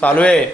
चालू आहे.